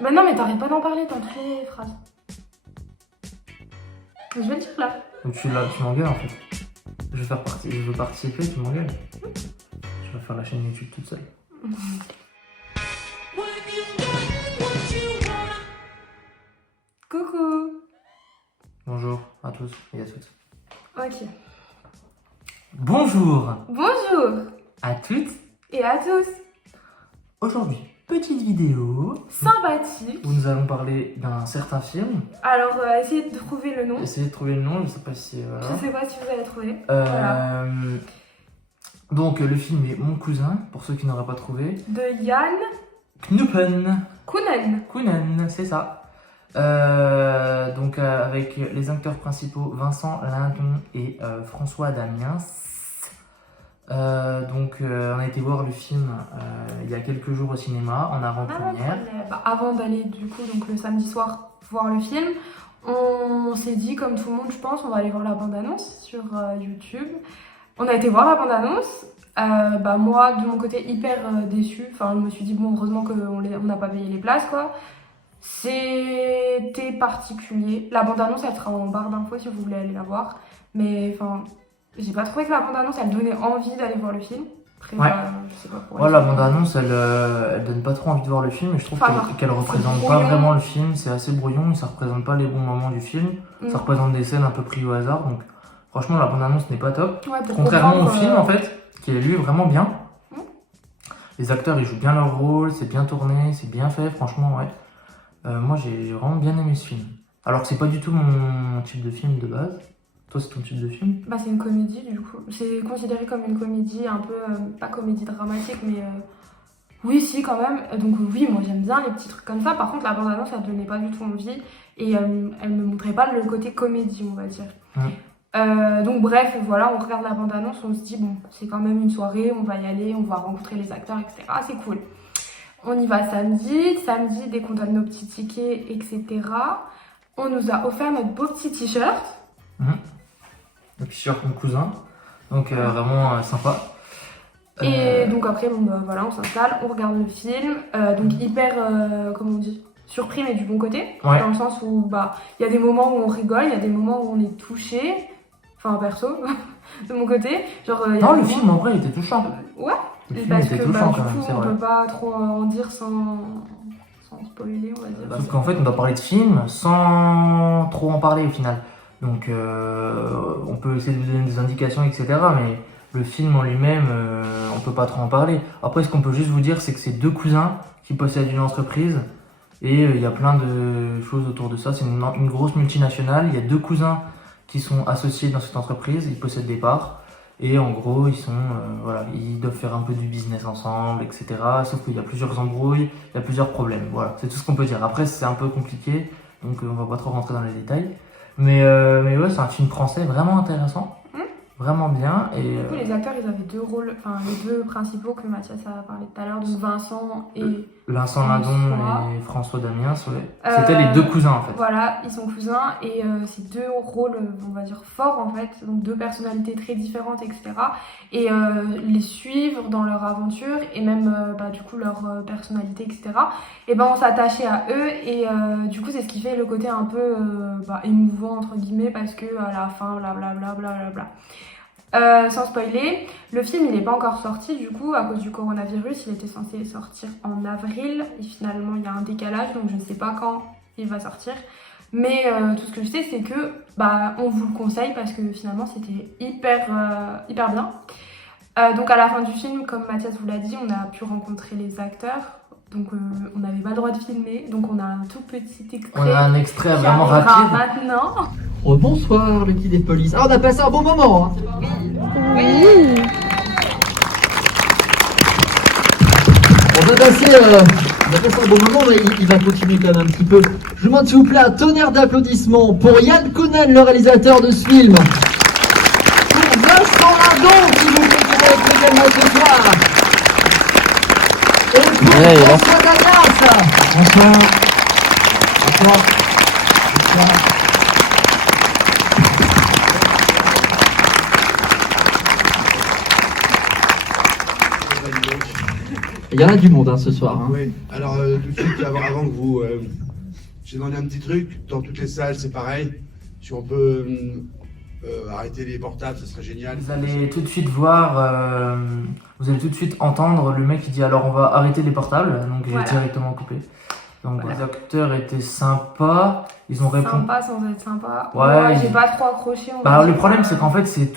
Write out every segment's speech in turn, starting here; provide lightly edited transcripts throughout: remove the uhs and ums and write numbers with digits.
Bah non, mais t'arrêtes pas d'en parler dans toutes les phrases. Je vais le dire là. Donc tu m'engueules en fait. Je veux participer, tu m'engueules. Je vais faire la chaîne YouTube toute seule. Coucou. Bonjour à tous et à toutes. Ok. Bonjour Bonjour à toutes. et à tous. Aujourd'hui, petite vidéo Sympathique. où nous allons parler d'un certain film. Alors, essayez de trouver le nom. Essayez de trouver le nom, je sais pas si... voilà. Je sais pas si vous allez trouver. Voilà. Donc le film est Mon cousin, pour ceux qui n'auraient pas trouvé. De Yann Knuppen. Kounen. C'est ça. Donc avec les acteurs principaux Vincent Lindon et François Damiens. On a été voir le film il y a quelques jours au cinéma en avant-première. Avant d'aller du coup donc le samedi soir voir le film, on s'est dit comme tout le monde je pense on va aller voir la bande-annonce sur YouTube. On a été voir la bande-annonce. Moi de mon côté hyper déçue. Enfin je me suis dit bon heureusement qu'on n'a pas payé les places quoi. C'était particulier. La bande-annonce elle sera en barre d'infos si vous voulez aller la voir. Mais enfin j'ai pas trouvé que la bande-annonce elle donnait envie d'aller voir le film. Après, ouais. Je sais pas pour Ouais, la bande-annonce elle donne pas trop envie de voir le film et je trouve qu'elle représente pas vraiment le film. C'est assez brouillon et ça représente pas les bons moments du film. Ça représente des scènes un peu prises au hasard. Donc franchement la bande-annonce n'est pas top. Ouais, contrairement au film en fait, qui est lui vraiment bien. Les acteurs ils jouent bien leur rôle, c'est bien tourné, c'est bien fait, franchement ouais. Moi j'ai vraiment bien aimé ce film. Alors que c'est pas du tout mon type de film de base. Toi c'est ton type de film? C'est une comédie du coup. C'est considéré comme une comédie un peu, pas comédie dramatique mais oui si quand même. Donc oui moi j'aime bien les petits trucs comme ça. Par contre la bande-annonce elle donnait pas du tout envie et elle me montrait pas le côté comédie on va dire. Donc bref voilà on regarde la bande-annonce, on se dit bon c'est quand même une soirée, on va y aller, on va rencontrer les acteurs etc. C'est cool. On y va samedi, dès qu'on donne nos petits tickets, etc. On nous a offert notre beau petit t-shirt. Le t-shirt Mon cousin, donc vraiment sympa. Et donc après, voilà, on s'installe, on regarde le film. Donc hyper, comment on dit, surpris mais du bon côté. Ouais. Dans le sens où il y a des moments où on rigole, il y a des moments où on est touché. Enfin perso, de mon côté. Genre, non, le film en vrai il était touchant. Ouais. Le film parce était que touchant du quand même, coup c'est on vrai. peut pas trop en dire sans spoiler on va dire. Sauf qu'en fait on doit parler de film sans trop en parler au final. Donc on peut essayer de vous donner des indications etc. Mais le film en lui-même on peut pas trop en parler. Après ce qu'on peut juste vous dire c'est que c'est deux cousins qui possèdent une entreprise. Et il y a plein de choses autour de ça. C'est une grosse multinationale. Il y a deux cousins qui sont associés dans cette entreprise. Ils possèdent des parts. Et en gros, ils doivent faire un peu du business ensemble, etc. Sauf qu'il y a plusieurs embrouilles, il y a plusieurs problèmes. Voilà, c'est tout ce qu'on peut dire. Après, c'est un peu compliqué, donc on va pas trop rentrer dans les détails. Mais ouais, c'est un film français vraiment intéressant. Vraiment bien. Et du coup, les acteurs, ils avaient deux rôles, enfin les deux principaux que Mathias a parlé tout à l'heure, donc Vincent Lindon et François Damiens, c'était les deux cousins en fait. Voilà, ils sont cousins et c'est deux rôles, on va dire, forts en fait, donc deux personnalités très différentes, etc. Et les suivre dans leur aventure et même du coup leur personnalité, etc. Et on s'attachait à eux et du coup c'est ce qui fait le côté un peu émouvant entre guillemets parce que à la fin, blablabla. Sans spoiler, le film il n'est pas encore sorti du coup à cause du coronavirus, il était censé sortir en avril et finalement il y a un décalage donc je ne sais pas quand il va sortir mais tout ce que je sais c'est que on vous le conseille parce que finalement c'était hyper bien. Donc à la fin du film comme Mathias vous l'a dit on a pu rencontrer les acteurs donc on n'avait pas le droit de filmer donc on a un tout petit extrait. On a un extrait vraiment rapide. Maintenant. Bonsoir l'équipe des polices. Ah on a passé un bon moment hein. Oui. On a passé un bon moment mais il va continuer quand même un petit peu. Je vous demande s'il vous plaît un tonnerre d'applaudissements pour Yann Kounen, le réalisateur de ce film. Pour Vincent Lindon qui nous fait également ce soir. Et pour François Damiens. Bonsoir. Et Il y en a du monde ce soir. Hein. Oui, alors tout de suite, avant que vous... j'ai demandé un petit truc, dans toutes les salles c'est pareil, si on peut arrêter les portables, ça serait génial. Vous allez tout de suite voir, vous allez tout de suite entendre le mec qui dit alors on va arrêter les portables, donc j'ai Voilà. directement coupé. Donc Voilà. les acteurs étaient sympas, ils ont répondu. Sympa sans être sympa. Ouais, J'ai pas trop accroché. on Bah, va alors, le dire. problème c'est qu'en fait c'est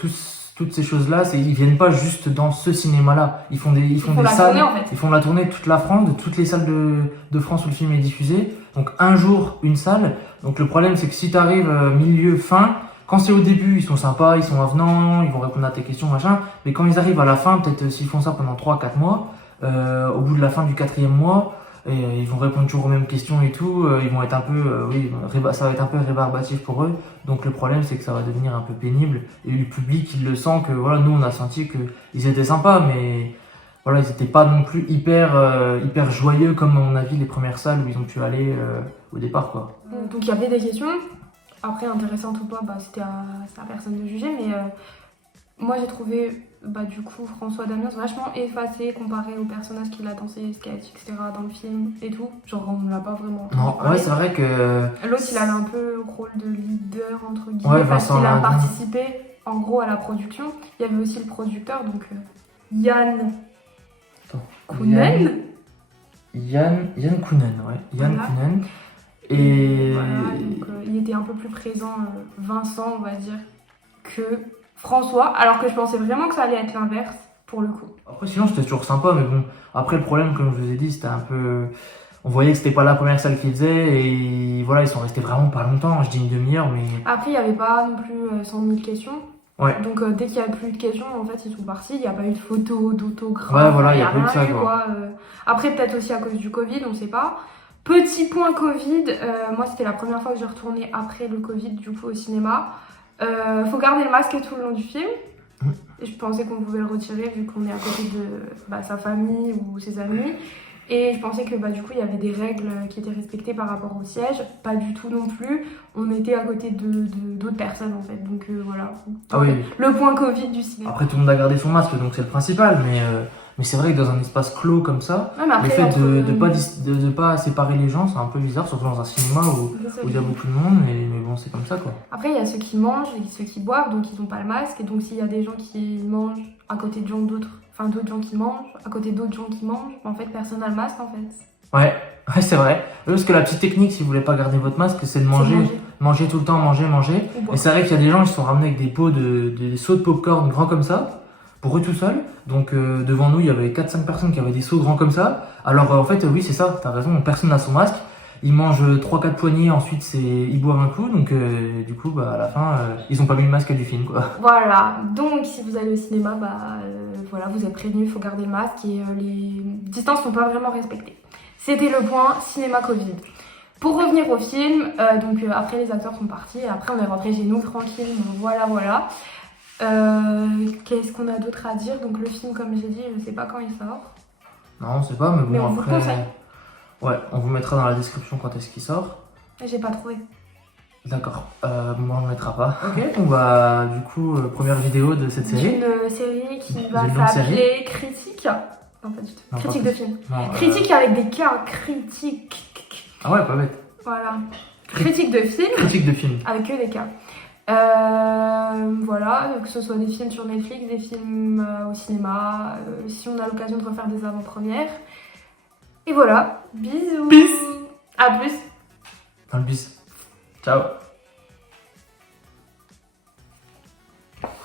toutes ces choses-là, ils viennent pas juste dans ce cinéma-là, ils font des font des la salles, tournée, en fait. ils font la tournée de toute la France, de toutes les salles de France où le film est diffusé. Donc un jour une salle. Donc le problème c'est que si t'arrives milieu fin, quand c'est au début ils sont sympas, ils sont avenants, ils vont répondre à tes questions machin. Mais quand ils arrivent à la fin, peut-être s'ils font ça pendant 3-4 mois, au bout de la fin du 4e mois, et ils vont répondre toujours aux mêmes questions et tout, ils vont être un peu, ça va être un peu rébarbatif pour eux. Donc le problème c'est que ça va devenir un peu pénible et le public il le sent que voilà, nous on a senti que ils étaient sympas mais voilà, ils étaient pas non plus hyper joyeux comme à mon avis les premières salles où ils ont pu aller au départ quoi. Donc il y avait des questions. Après, intéressantes ou pas, bah, c'était à personne de juger. Mais moi, j'ai trouvé du coup François Damiens vachement effacé comparé au personnage qu'il a dans ses sketchs, etc. dans le film et tout. Genre, on l'a pas vraiment entendu Non, parler. ouais, c'est vrai que L'autre, il avait un peu le rôle de leader, entre guillemets, Ouais, parce Vincent qu'il a Lindon. participé, en gros, à la production. Il y avait aussi le producteur, donc Yann Kounen. Yann Kounen, ouais, Yann Voilà. Kounen. Et Voilà, donc, il était un peu plus présent, Vincent, on va dire, que François, alors que je pensais vraiment que ça allait être l'inverse, pour le coup. après sinon c'était toujours sympa mais bon, après le problème comme je vous ai dit c'était un peu, on voyait que c'était pas la première salle qu'ils faisaient et voilà ils sont restés vraiment pas longtemps, je dis une demi-heure mais Après, il n'y avait pas non plus 100 000 questions. Ouais. Donc dès qu'il n'y a plus de questions, en fait, ils sont partis. Il n'y a pas eu de photos, d'autographes. Ouais, voilà, il y a rien pas eu de ça, eu, quoi. Après, peut-être aussi à cause du Covid, on ne sait pas. Petit point Covid, moi c'était la première fois que j'ai retourné après le Covid, du coup, au cinéma. Faut garder le masque tout le long du film. Et je pensais qu'on pouvait le retirer vu qu'on est à côté de sa famille ou ses amis. Et je pensais que du coup il y avait des règles qui étaient respectées par rapport au siège. Pas du tout non plus. On était à côté d'autres personnes en fait. Donc voilà. ah oui. Le point Covid du cinéma. Après tout le monde a gardé son masque donc c'est le principal mais c'est vrai que dans un espace clos comme ça, Ouais, mais après, le fait entre- de pas séparer les gens c'est un peu bizarre, surtout dans un cinéma où il y a beaucoup de monde mais bon c'est comme ça quoi. Après il y a ceux qui mangent et ceux qui boivent donc ils n'ont pas le masque. Et donc s'il y a des gens qui mangent à côté de gens d'autres gens qui mangent, à côté d'autres gens qui mangent, en fait personne n'a le masque en fait. Ouais c'est vrai. Parce que la petite technique si vous voulez pas garder votre masque c'est de manger tout le temps, manger. Ou boire. Et c'est vrai qu'il y a des gens qui sont ramenés avec des pots des seaux de popcorn grands comme ça, pour eux tout seuls. Donc devant nous, il y avait 4-5 personnes qui avaient des seaux grands comme ça. Alors en fait, oui, c'est ça, t'as raison, personne n'a son masque. Ils mangent 3-4 poignées, ensuite ils boivent un coup. Donc du coup, à la fin, ils ont pas mis le masque du film, quoi. Voilà, donc si vous allez au cinéma, voilà, vous êtes prévenus, il faut garder le masque et les distances sont pas vraiment respectées. C'était le point cinéma Covid. Pour revenir au film, après les acteurs sont partis et après on est rentré chez nous tranquille, voilà. Qu'est-ce qu'on a d'autre à dire? Donc le film, comme j'ai dit, je sais pas quand il sort. Non, on sait pas, mais bon, Mais on vous après. conseille. Ouais, on vous mettra dans la description quand est-ce qu'il sort. J'ai pas trouvé. D'accord, bon, on ne mettra pas. Ok, on va du coup, première vidéo de cette série. Une série qui va Une longue s'appeler Critique. Non, pas du tout. Non, Critique pas de film. Non, Critique avec des K, critique. Ah ouais, pas bête. Voilà. Critique de film. Critique de film. Avec que des cas. Voilà, que ce soit des films sur Netflix, des films au cinéma, si on a l'occasion de refaire des avant-premières. Et voilà, bisous. Peace. À plus. Dans le bis. Ciao.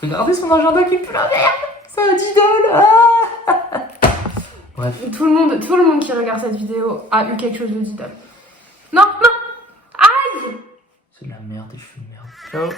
Regardez son agenda qui pue la merde. C'est un idole. Bref. Tout le monde qui regarde cette vidéo a eu quelque chose de d'idole. Non. C'est de la merde et je suis une merde. Ciao.